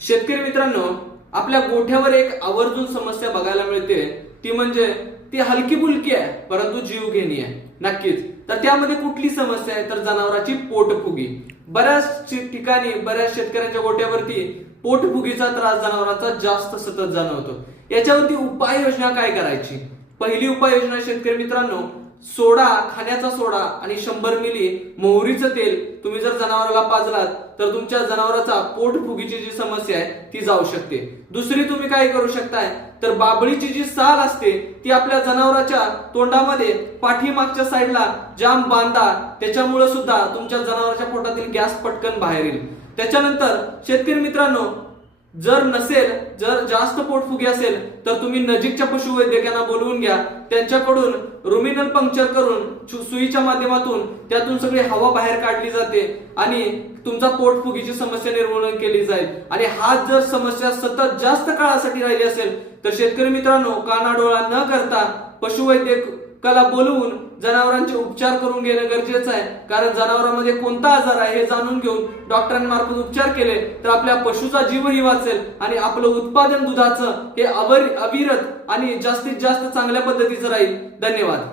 शेतकरी मित्रांनो आपल्या गोठ्यावर एक आवर्जून समस्या बघायला मिळते. ती म्हणजे ती हलकी फुलकी आहे परंतु जीव घेणी आहे. नक्कीच. तर त्यामध्ये कुठली समस्या आहे? तर जनावरांची पोटफुगी. बऱ्याच ठिकाणी बऱ्याच शेतकऱ्यांच्या गोठ्यावरती पोटफुगीचा त्रास जनावरांचा जास्त सतत जाणवतो. याच्यावरती उपाययोजना काय करायची? पहिली उपाययोजना शेतकरी मित्रांनो सोडा खाण्याचा सोडा आणि शंभर मिली मोहरीचं तेल तुम्ही जर जनावराला पाजलात तर तुमच्या जनावराचा पोटफुगीची जी समस्या आहे ती जाऊ शकते. दुसरी तुम्ही काय करू शकताय? तर बाबळीची जी साल असते ती आपल्या जनावराच्या तोंडामध्ये पाठीमागच्या साईडला जाम बांधा त्याच्यामुळे सुद्धा तुमच्या जनावराच्या पोटातील गॅस पटकन बाहेर येईल. त्याच्यानंतर शेतकरी मित्रांनो जर नसेल जर जास्त पोटफुगी असेल तर तुम्ही नजीकच्या पशुवैद्यकांना बोलवून घ्या. त्यांच्याकडून रुमिनल पंक्चर करून सु- सुईच्या माध्यमातून त्यातून सगळी हवा बाहेर काढली जाते आणि तुमचा पोटफुगीची समस्या निर्मूलन केली जाईल. आणि हा जर समस्या सतत जास्त काळासाठी राहिली असेल तर शेतकरी मित्रांनो कानाडोळा न करता कला बोलवून जनावरांचे उपचार करून घेणं गरजेचं आहे. कारण जनावरांमध्ये कोणता आजार आहे हे जाणून घेऊन डॉक्टरांमार्फत उपचार केले तर आपल्या पशुचा जीवही वाचेल आणि आपलं उत्पादन दुधाचं हे अवर अविरत आणि जास्तीत जास्त चांगल्या पद्धतीचं राहील. धन्यवाद.